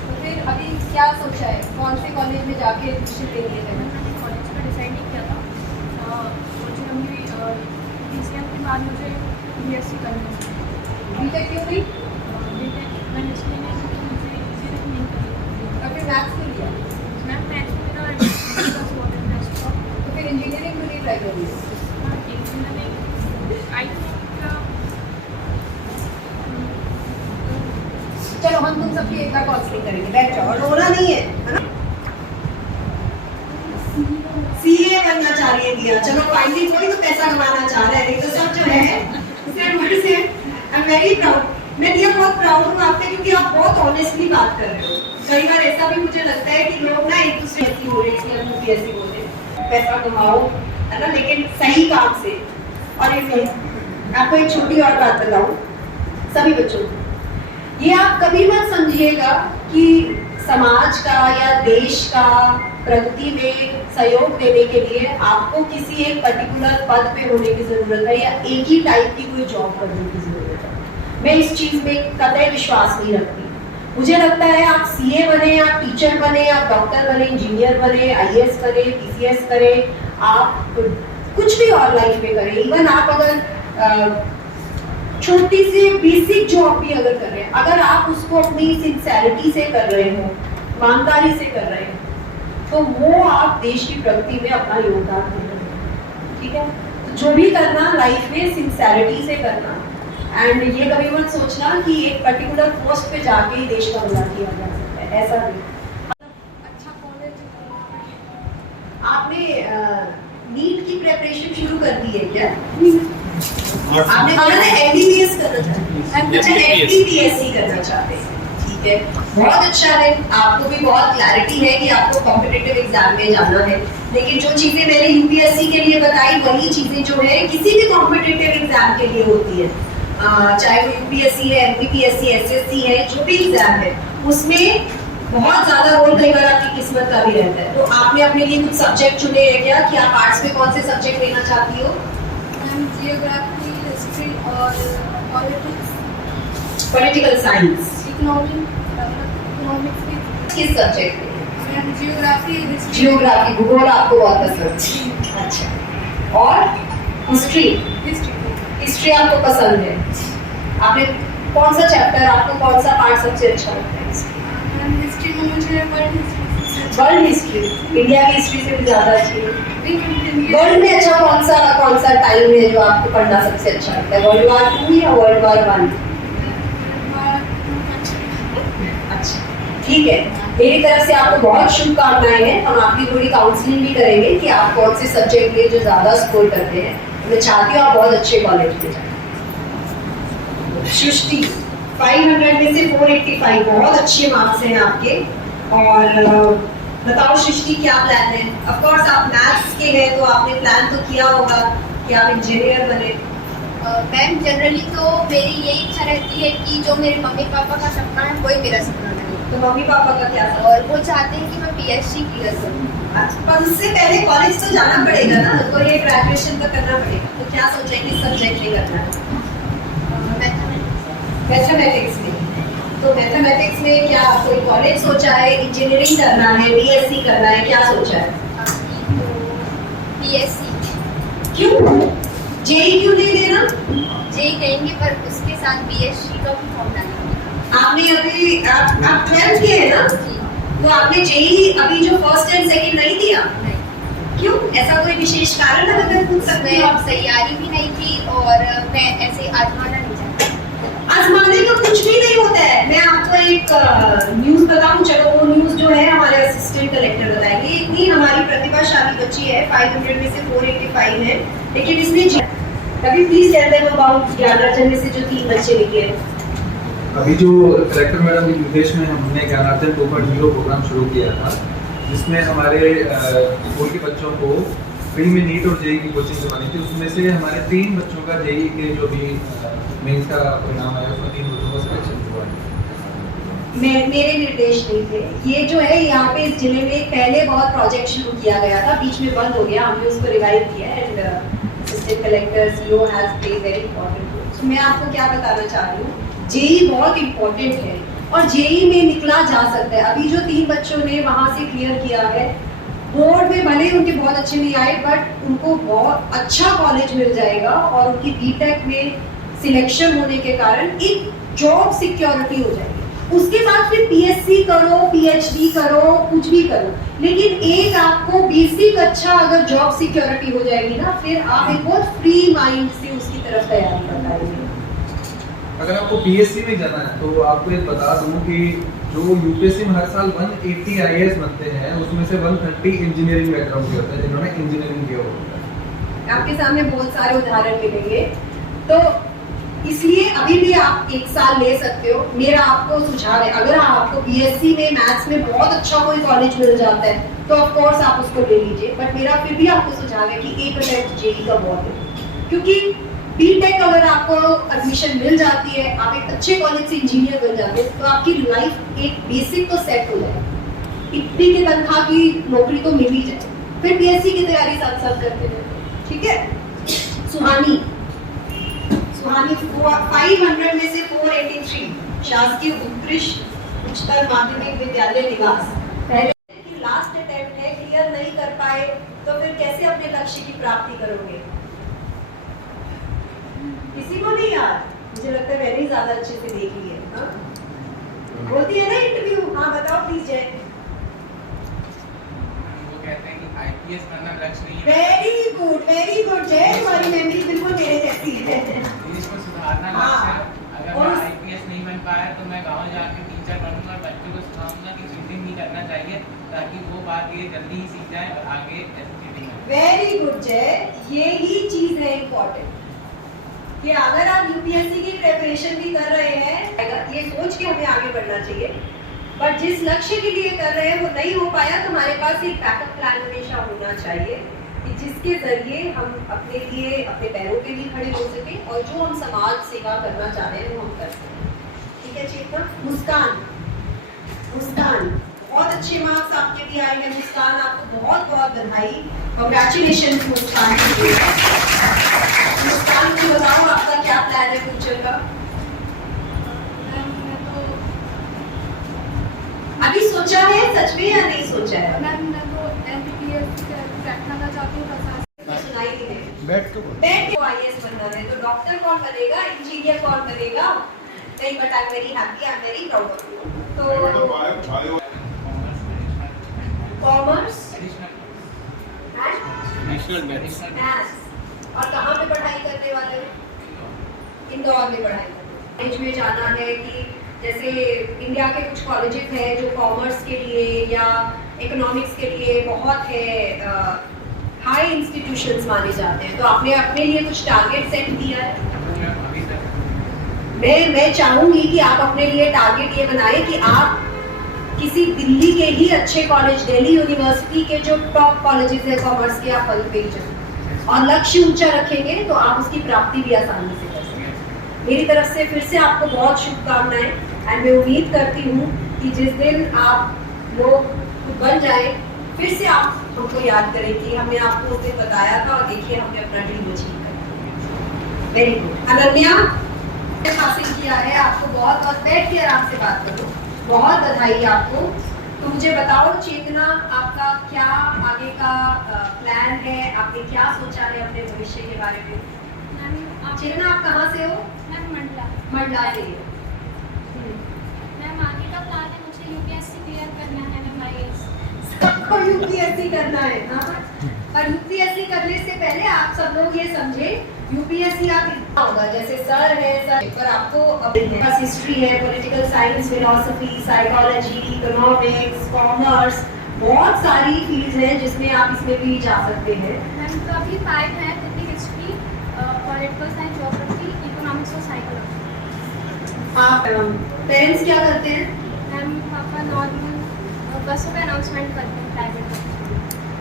तो फिर अभी क्या सोचा है? कौन से कॉलेज में जाके एडमिशन ले लिया है? मैंने कॉलेज का डिसाइड नहीं किया था, सोचे होंगी DCM के बाद मुझे BSc करना है। बीटेक क्यों नहीं? मैंने इसलिए नहीं, क्योंकि मुझे इंजीनियरिंग नहीं करनी। और फिर मैथ्स क्यों लिया? मैम मैथ्स में मेरा इंटरेस्ट बहुत इंटरेस्ट था, तो फिर इंजीनियरिंग क्यों नहीं ट्राई करी? इंजीनियरिंग आई थिंक चलो हम तुम सबकी एक बार काउंसलिंग करेंगे, बैठ जाओ, और रोना नहीं है ना? CA बनना चाह रही है दिया, चलो फाइनली कोई तो पैसा कमाना चाह रहा है, नहीं तो सब जो है से आई एम वेरी प्राउड। मैं दिया बहुत प्राउड हूँ आप पे, क्योंकि आप बहुत ऑनेस्टली बात कर रहे हो। कई बार ऐसा भी मुझे लगता है कि लोग ना एक दूसरे की हो रहे हैं, UPSC बोल रहे, पैसा कमाओ है ना, लेकिन सही काम से। और ये आपको एक छोटी और बात बताऊं सभी बच्चों को, ये आप कभी मत समझिएगा कि समाज का या देश का प्रगति में सहयोग देने के लिए आपको किसी एक पर्टिकुलर पद पे होने की जरूरत है या एक ही टाइप की कोई जॉब करने की जरूरत है। मैं इस चीज में कतई विश्वास नहीं रखती। मुझे लगता है आप सीए बने, आप टीचर बने, आप डॉक्टर बने, इंजीनियर बने, आईएएस बने, पीसीएस करें, आप कुछ भी और लाइफ में करें, इवन आप अगर छोटी सी बेसिक जॉब भी अगर कर रहे हैं, अगर आप उसको अपनी सिंसेरिटी से कर रहे हो, ईमानदारी से कर रहे हो, तो वो आप देश की प्रगति में अपना योगदान दे रहे हो। ठीक है, तो जो भी करना लाइफ में सिंसेरिटी से करना, एंड ये कभी मत सोचना कि एक पर्टिकुलर पोस्ट पे जाके ही देश का भला किया जा सकता है, ऐसा नहीं। अच्छा कॉलेज आपने नीट की प्रिपरेशन शुरू कर दी है क्या? आपने कहा ना एमबीबीएस करना चाहते हैं, एमपीपीएससी करना चाहते हैं, ठीक है, बहुत अच्छा है। आपको भी बहुत क्लैरिटी है कि आपको कॉम्पिटिटिव एग्जाम में जाना है, लेकिन जो चीजें मैंने यूपीएससी के लिए बताई वही चीजें जो है किसी भी कॉम्पिटिटिव एग्जाम के लिए होती है, चाहे वो यूपीएससी है, एमपीपीएससी, एसएससी है, जो भी एग्जाम है उसमें बहुत ज्यादा रोल कई बार आपकी किस्मत का भी रहता है। तो आपने अपने लिए कुछ सब्जेक्ट चुने हैं क्या कि आप आर्ट्स में कौन से सब्जेक्ट लेना चाहती हो? जियोग्राफी, हिस्ट्री और पॉलिटिक्स, पॉलिटिकल साइंस, इकोनॉमिक्स किस सब्जेक्ट में? जियोग्राफी, जियोग्राफी, भूगोल आपको बहुत पसंद है। अच्छा, और हिस्ट्री? हिस्ट्री आपको पसंद है। आपने कौन सा चैप्टर, आपको कौन सा पार्ट सबसे अच्छा लगता है? हिस्ट्री में मुझे वर्ल्ड हिस्ट्री, इंडिया की हिस्ट्री से भी ज्यादा अच्छी है। वर्ल्ड में अच्छा कौन सा टाइम है जो आपको पढ़ना सबसे अच्छा लगता है? वर्ल्ड वॉर 2 या वर्ल्ड वॉर 1? अच्छा, ठीक है, मेरी तरफ से आपको बहुत शुभकामनाएं हैं। हम आपकी थोड़ी काउंसलिंग भी करेंगे कि आप कौन से सब्जेक्ट में जो ज्यादा स्कोर करते हैं। मैं चाहती हूँ आप बहुत अच्छे कॉलेज में जाएं। सृष्टि 500 में से 485, बहुत अच्छे मार्क्स हैं आपके। और बताओ सृष्टि, क्या प्लान है? ऑफ कोर्स आप मैथ्स के हैं तो आपने प्लान तो किया होगा कि आप इंजीनियर बने। मैम जनरली तो मेरी यही इच्छा रहती है कि जो मेरे मम्मी पापा का सपना है वही मेरा सपना है। तो मम्मी पापा का क्या सपना? और वो चाहते हैं कि मैं पीएचडी क्लियर करूँ। पर उससे पहले कॉलेज तो जाना पड़ेगा ना, तो ये ग्रेजुएशन तो करना पड़ेगा। तो क्या सोचा है किस सब्जेक्ट में करना है? मैथमेटिक्स में। तो मैथमेटिक्स में क्या कोई कॉलेज सोचा है, इंजीनियरिंग करना है, बीएससी करना है, क्या सोचा है? बीएससी। क्यों? जेई क्यों नहीं देना? जेई देंगे पर उसके साथ बीएससी का भी फॉर्म डालना। आपने अभी आप 12th किए हैं ना, तो आपने जेई अभी जो फर्स्ट एंड सेकंड नहीं दिया? क्यों? ऐसा कोई विशेष कारण है? अगर पूछ सकते हो। तैयारी भी नहीं थी और मैं ऐसे आजमाना नहीं चाहती। आजमाने का कुछ भी नहीं होता है। मैं आपको एक न्यूज बताऊं, चलो वो न्यूज जो है हमारे असिस्टेंट कलेक्टर बताएंगे। इतनी हमारी प्रतिभाशाली बच्ची है, 500 में से 485 है, लेकिन इसने अभी प्लीज टेल देम अबाउट ज्ञानार्जन में से जो 3 बच्चे निकले हैं। अभी जो कलेक्टर मैडम के निर्देश में हमने ज्ञानार्जन 2.0 प्रोग्राम शुरू किया था, जिसमें हमारे स्कूल के बच्चों को फ्री में नीट और जेई की कोचिंग करवानी थी। उसमें से हमारे 3 बच्चों का जेई के जो भी मेंस का परिणाम आया उसमें 3 बच्चों का सिलेक्शन हुआ है। मेरे निर्देश नहीं थे। ये जो है यहाँ पे इस जिले में पहले बहुत प्रोजेक्ट शुरू किया गया था, बीच में बंद हो गया, हमने उसको रिवाइव किया and assistant collector CO has played very important role. तो मैं आपको क्या बताना चाह रही हूँ, जेई बहुत इंपॉर्टेंट है और जेई में निकला जा सकता है। अभी जो 3 बच्चों ने वहाँ से क्लियर किया है, बोर्ड में भले ही उनके बहुत अच्छे नहीं आए, बट उनको बहुत अच्छा कॉलेज मिल जाएगा और उनकी बीटेक में सिलेक्शन होने के कारण एक जॉब सिक्योरिटी हो जाएगी। उसके बाद फिर पीएचसी करो, पीएचडी करो, कुछ भी करो, लेकिन एक आपको बेसिक अच्छा अगर जॉब सिक्योरिटी हो जाएगी ना, फिर आप एक बहुत फ्री माइंड से उसकी तरफ तैयारी कर पाएंगे। अगर आपको पीएससी में जाना है तो आपको एक बता दूं कि जो यूपीएससी में हर साल 180 आईएएस बनते हैं, उसमें से 130 इंजीनियरिंग बैकग्राउंड के होते हैं, जिन्होंने इंजीनियरिंग किया होता है। आपके सामने बहुत सारे उदाहरण मिलेंगे, तो इसलिए अभी भी आप 1 साल ले सकते हो। मेरा आपको सुझाव है, अगर आपको बीएससी में मैथ्स में बहुत अच्छा कोई कॉलेज मिल जाता है तो ऑफ कोर्स आप उसको ले लीजिए, बट मेरा फिर भी आपको सुझाव है कि 1% जेई का बहुत है, क्योंकि बीटेक अगर आपको एडमिशन मिल जाती है, आप एक अच्छे कॉलेज से इंजीनियर बन जाते हैं, तो आपकी लाइफ एक बेसिक तो सेट हो जाए, इतनी की तनख्वाह की नौकरी तो मिल ही जाए, फिर बीएससी की तैयारी साथ साथ करते रहते। ठीक है सुहानी? सुहानी 500 में से 483 शासकीय उत्कृष्ट उच्चतर माध्यमिक विद्यालय निवास। पहले लास्ट अटेम्प्ट है, क्लियर नहीं कर पाए तो फिर कैसे अपने लक्ष्य की प्राप्ति करोगे? किसी को नहीं याद? मुझे लगता है मैंने ज्यादा अच्छे से देख ली है। हाँ? बोलती है ना इंटरव्यू। हाँ बताओ प्लीज जय। वो कहते हैं कि आईपीएस बनना लक्ष्य नहीं है। वेरी गुड जय, तुम्हारी मेमोरी बिल्कुल मेरे जैसी है। इसको सुधारना लक्ष्य है। अगर मैं आईपीएस नहीं बन पाया तो मैं गांव जाके टीचर बनूंगा, बच्चों को सिखाऊंगा कि चीटिंग नहीं करना चाहिए, ताकि वो बात ये जल्दी ही सीख जाए और आगे चीटिंग। वेरी गुड जय, यही चीज है इम्पोर्टेंट कि अगर आप यूपीएससी की प्रिपरेशन भी कर रहे हैं, ये सोच के हमें आगे बढ़ना चाहिए, पर जिस लक्ष्य के लिए कर रहे हैं वो नहीं हो पाया तो हमारे पास एक बैकअप प्लान हमेशा होना चाहिए कि जिसके जरिए हम अपने लिए, अपने पैरों पे भी खड़े हो सके और जो हम समाज सेवा करना चाह रहे हैं वो हम कर सकें। ठीक है चेतना? मुस्कान बहुत अच्छे मार्क्स आपके भी आए हैं। मुस्कान, आपको बहुत बहुत बधाई, कांग्रेचुलेशन मुस्कान के लिए। मुस्कान को बताओ आपका क्या प्लान है फ्यूचर का? अभी सोचा है सच में या नहीं सोचा है? मैं तो एमबीबीएस करना चाहती हूँ। सुनाई नहीं दे। बैठ को आईएएस बनना है तो डॉक्टर कौन बनेगा, इंजीनियर कौन बनेगा? नहीं, but I am very happy, I am very proud of you. तो कॉमर्स, मैथ्स, और कहाँ पे पढ़ाई करने वाले हो? इंदौर में पढ़ाई कॉलेज में जाना है कि जैसे इंडिया के कुछ कॉलेजेस हैं जो कॉमर्स के लिए या इकोनॉमिक्स के लिए बहुत है हाई इंस्टीट्यूशंस माने जाते हैं, तो आपने अपने लिए कुछ टारगेट सेट किया है? मैं चाहूंगी कि आप अपने लिए टारगेट ये बनाए कि आप किसी दिल्ली के ही अच्छे कॉलेज, दिल्ली यूनिवर्सिटी के जो टॉप कॉलेजेस है कॉमर्स के, आप पढ़ और लक्ष्य ऊंचा रखेंगे तो आप उसकी प्राप्ति भी आसानी से कर सकेंगे। मेरी तरफ से फिर से आपको बहुत शुभकामनाएं, एंड मैं उम्मीद करती हूँ कि जिस दिन आप लोग बन जाए फिर से आप हमको याद करें कि हमने आपको उस दिन बताया था और देखिए हमने अपना ड्रीम अचीव कर। Very good. अनन्या हासिल किया है, आपको बहुत बहुत बैठ के आराम से बात करो, बहुत बधाई आपको। तो मुझे बताओ चेतना, आपका क्या आगे का प्लान है? आपने क्या सोचा है अपने भविष्य के बारे में? चेतना, आप कहाँ से हो? मंडला से। मैम आगे का प्लान है मुझे यूपीएससी क्लियर करना है। मैम आईएएस सबको यूपीएससी करना है। हाँ, पर यूपीएससी करने से पहले आप सब लोग ये समझे, यूपीएससी आप इतना होगा जैसे सर है सर, पर आपको हिस्ट्री है, political science, philosophy, psychology, economics, commerce, बहुत सारी फील्ड्स हैं जिसमें आप इसमें भी जा सकते हैं। मैम तो अभी 5 है, history, political science, geography, economics और साइकोलॉजी। आप पेरेंट्स क्या करते हैं? मैम पापा नॉर्मल बसों पे अनाउंसमेंट करते हैं, प्राइवेट।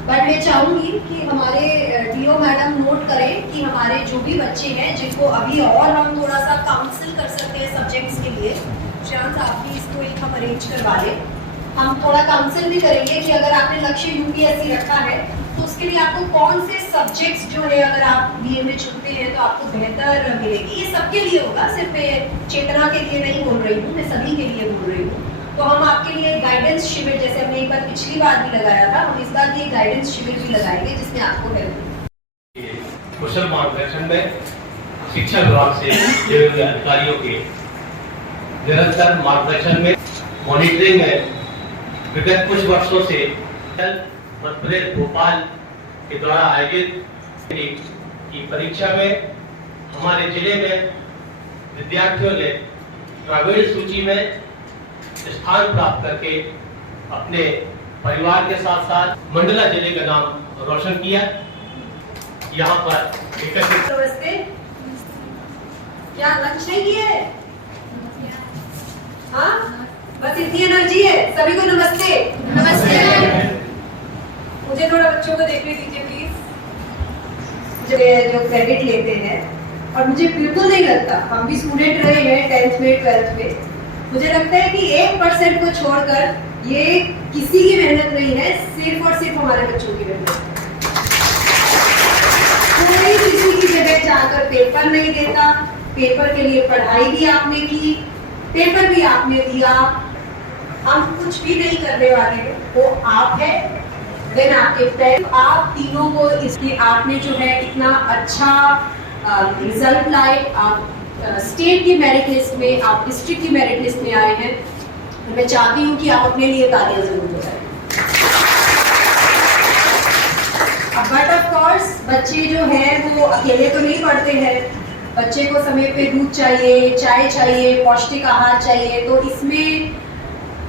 बट मैं चाहूंगी कि हमारे डीओ मैडम नोट करें कि हमारे जो भी बच्चे हैं जिनको अभी और हम थोड़ा सा काउंसिल कर सकते हैं सब्जेक्ट्स के लिए, शांत आप भी इसको एक हम अरेंज करवा लें। हम थोड़ा काउंसिल भी करेंगे कि अगर आपने लक्ष्य यूपीएससी रखा है तो उसके लिए आपको कौन से सब्जेक्ट्स जो है अगर आप बीए में चुनते हैं तो आपको बेहतर मिलेगी। ये सबके लिए होगा, सिर्फ मैं चेतना के लिए नहीं बोल रही हूँ, मैं सभी के लिए बोल रही हूँ। तो हम आपके लिए गाइडेंस शिविर, जैसे हमने एक बार पिछली बार भी लगाया था, हम इस बार ये गाइडेंस शिविर भी लगाएंगे जिसमें आपको हेल्प। कुशल मार्गदर्शन में शिक्षा विभाग से जुड़े हुए अधिकारियों के निरंतर मार्गदर्शन में मॉनिटरिंग में विगत कुछ वर्षों से मध्य प्रदेश भोपाल के द्वारा आयोजित की परीक्षा में हमारे जिले में विद्यार्थियों ने प्रावीण्य सूची में स्थान प्राप्त करके अपने परिवार के साथ साथ मंडला जिले का नाम रोशन किया। यहाँ पर एकत्रित नमस्ते, क्या लंच नहीं किए? हाँ, बस इतनी एनर्जी है। सभी को नमस्ते। नमस्ते। मुझे थोड़ा बच्चों को देखने दीजिए प्लीज, जो क्रेडिट लेते हैं, और मुझे बिल्कुल नहीं लगता, हम भी स्टूडेंट रहे हैं 10th में 12th में, मुझे लगता है कि 1% को छोड़कर ये किसी की मेहनत नहीं है, सिर्फ और सिर्फ हमारे बच्चों की मेहनत है। कोई किसी की जगह जाकर पेपर नहीं देता, पेपर के लिए पढ़ाई भी आपने की, पेपर भी आपने दिया, हम कुछ भी नहीं करने वाले हैं, वो आप है, देन आपके पेरेंट्स, आप तीनों को इसकी आपने जो है इतना अच्छा रिजल्ट लाए, आप स्टेट की मेरिट लिस्ट में, आप डिस्ट्रिक्ट की मेरिट लिस्ट में आए हैं, तो मैं चाहती हूँ कि आप अपने लिए तालियां जरूर बजाएं। बट ऑफ कोर्स बच्चे जो हैं वो अकेले तो नहीं पढ़ते हैं, बच्चे को समय पे दूध चाहिए, चाय चाहिए, पौष्टिक आहार चाहिए, तो इसमें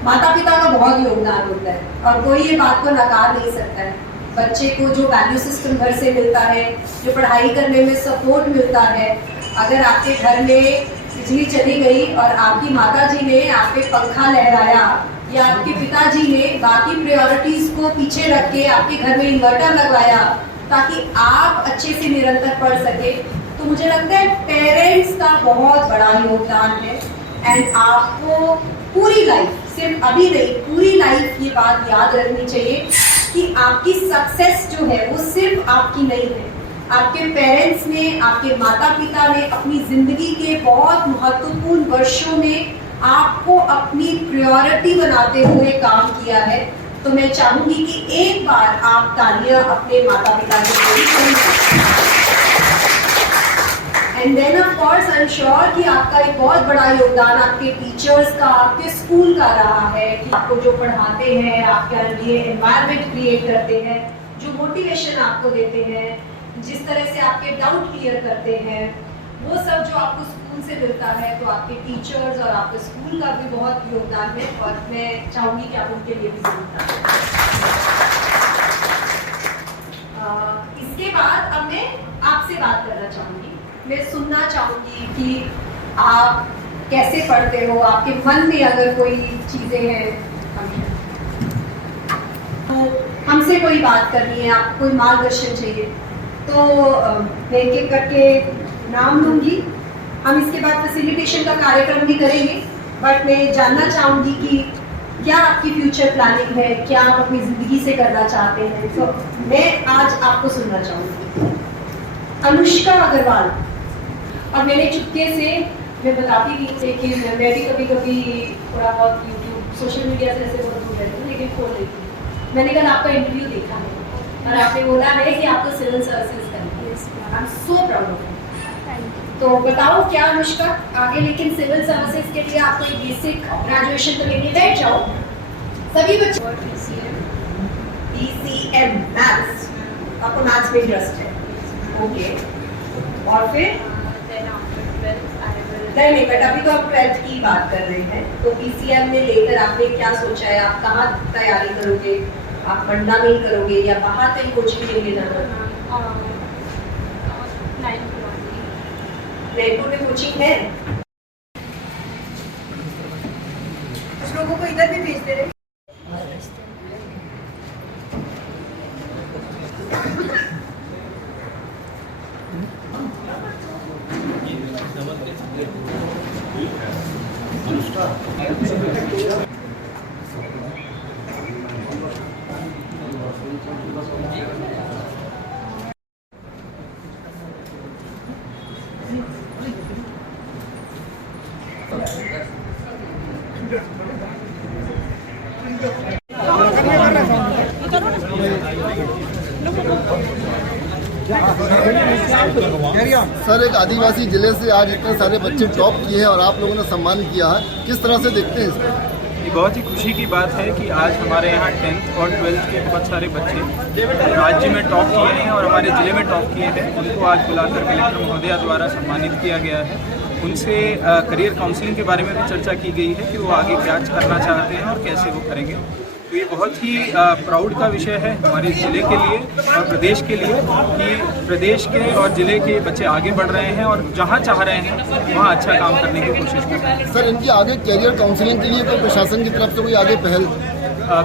माता पिता का बहुत योगदान होता है और कोई ये बात को नकार नहीं सकता है। बच्चे को जो वैल्यू सिस्टम घर से मिलता है, जो पढ़ाई करने में सपोर्ट मिलता है, अगर आपके घर में बिजली चली गई और आपकी माता जी ने आप पे पंखा लहराया या आपके पिताजी ने बाकी प्रायोरिटीज को पीछे रख के आपके घर में इन्वर्टर लगवाया ताकि आप अच्छे से निरंतर पढ़ सके, तो मुझे लगता है पेरेंट्स का बहुत बड़ा योगदान है। एंड आपको पूरी लाइफ, सिर्फ अभी नहीं, पूरी लाइफ ये बात याद रखनी चाहिए कि आपकी सक्सेस जो है वो सिर्फ आपकी नहीं है, आपके पेरेंट्स ने, आपके माता पिता ने अपनी जिंदगी के बहुत महत्वपूर्ण वर्षों में आपको अपनी प्रायोरिटी बनाते हुए काम किया है। तो मैं चाहूंगी कि एक बार आप तालियां अपने माता पिता के लिए। And then of course I am sure कि आपका एक बहुत बड़ा योगदान आपके टीचर्स का, आपके स्कूल का रहा है कि आपको जो पढ़ाते हैं, आपके लिए एनवायरनमेंट क्रिएट करते हैं, जो मोटिवेशन आपको देते हैं, जिस तरह से आपके डाउट क्लियर करते हैं, वो सब जो आपको स्कूल से मिलता है, तो आपके टीचर्स और आपके स्कूल का भी बहुत योगदान है और मैं चाहूँगी कि आप उनके लिए भी जरूर। इसके बाद अब मैं आपसे बात करना चाहूँगी, मैं सुनना चाहूँगी कि आप कैसे पढ़ते हो, आपके मन में अगर कोई चीज़ें हैं, तो हमसे कोई बात करनी है, आपको कोई मार्गदर्शन चाहिए, तो मैं एक एक करके नाम लूँगी। हम इसके बाद फैसिलिटेशन का कार्यक्रम भी करेंगे, बट मैं जानना चाहूँगी कि क्या आपकी फ्यूचर प्लानिंग है, क्या आप अपनी ज़िंदगी से करना चाहते हैं, तो मैं आज आपको सुनना चाहूँगी। अनुष्का अग्रवाल। और मैंने चुपके से, मैं बताती भी लेकिन मैं भी कभी कभी थोड़ा बहुत यूट्यूब सोशल मीडिया से ऐसे बहुत दूर रहती हूँ, लेकिन खोल लेती हूँ। मैंने कल आपका इंटरव्यू देखा है और आपने बोला है कि आपको सिविल सर्विसेज करनी है। I am so proud of you. तो बताओ क्या अनुष्का आगे, लेकिन सिविल सर्विसेज के लिए आपको एक बेसिक ग्रेजुएशन तो लेनी, बैठ जाओ सभी बच्चे। PCM मैथ्स, आपको मैथ्स में इंटरेस्ट है, ओके। और फिर नहीं, बट अभी तो आप 12th की बात कर रहे हैं, तो PCM में लेकर आपने क्या सोचा है, आप कहाँ तैयारी करोगे, आप पढ़ना नहीं करोगे या बाहर कहीं कोचिंग लेंगे जाना? जयपुर में कोचिंग है, कुछ लोगों को इधर भी भेजते रहे। सर, एक आदिवासी जिले से आज इतने सारे बच्चे टॉप किए हैं और आप लोगों ने सम्मान किया है, किस तरह से देखते हैं इसको? ये बहुत ही खुशी की बात है कि आज हमारे यहाँ 10th और 12th के बहुत सारे बच्चे राज्य में टॉप किए हैं और हमारे ज़िले में टॉप किए हैं। उनको आज बुलाकर कलेक्टर महोदया द्वारा सम्मानित किया गया है। उनसे करियर काउंसलिंग के बारे में भी चर्चा की गई है कि वो आगे क्या करना चाहते हैं और कैसे वो करेंगे। तो ये बहुत ही प्राउड का विषय है हमारे ज़िले के लिए और प्रदेश के लिए कि प्रदेश के और ज़िले के बच्चे आगे बढ़ रहे हैं और जहाँ चाह रहे हैं वहाँ अच्छा काम करने की कोशिश कर रहे हैं। सर, इनकी आगे करियर काउंसलिंग के लिए कोई प्रशासन की तरफ से कोई आगे पहल?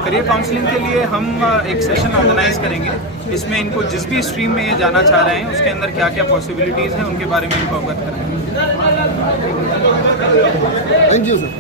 करियर काउंसलिंग के लिए हम एक सेशन ऑर्गेनाइज करेंगे। इसमें इनको जिस भी स्ट्रीम में ये जाना चाह रहे हैं उसके अंदर क्या क्या पॉसिबिलिटीज़ हैं उनके बारे में इनको अवगत करेंगे। Thank you sir.